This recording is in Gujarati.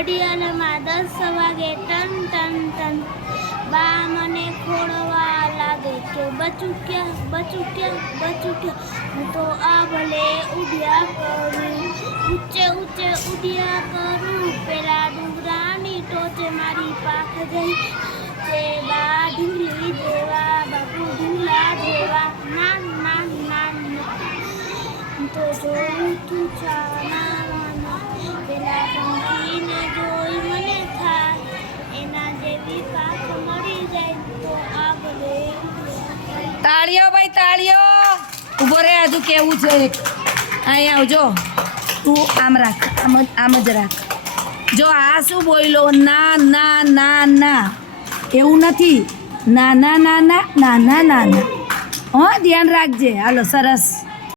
ઘડિયાળમાં 10 વાગે ટન ટન ટન બા મને ખોળવા લાગે કે બચું ક્યાં હું તો આ ભલે ઉડ્યા કરું ઊંચે ઉડ્યા કરું પેલા ડુંગરાની ટોચે મારી પાખ જઈ તે બા ઢીંગલી જેવા બાપુ ઢીંગલા જેવા ના તો જોઉં તું ચાના પેલા પંખીને જોઈ મને થાય એના જેવી પાખ મળી જાય તો આ ભલે તાળીઓ ભાઈ તાળીઓ ઊભો રે હજુ કેવું છે એક અહીંયા આવજો તું આમ રાખ આમ જ રાખ જો આ શું બોલ્યો ના એવું નથી ના હો ધ્યાન રાખજે હાલો સરસ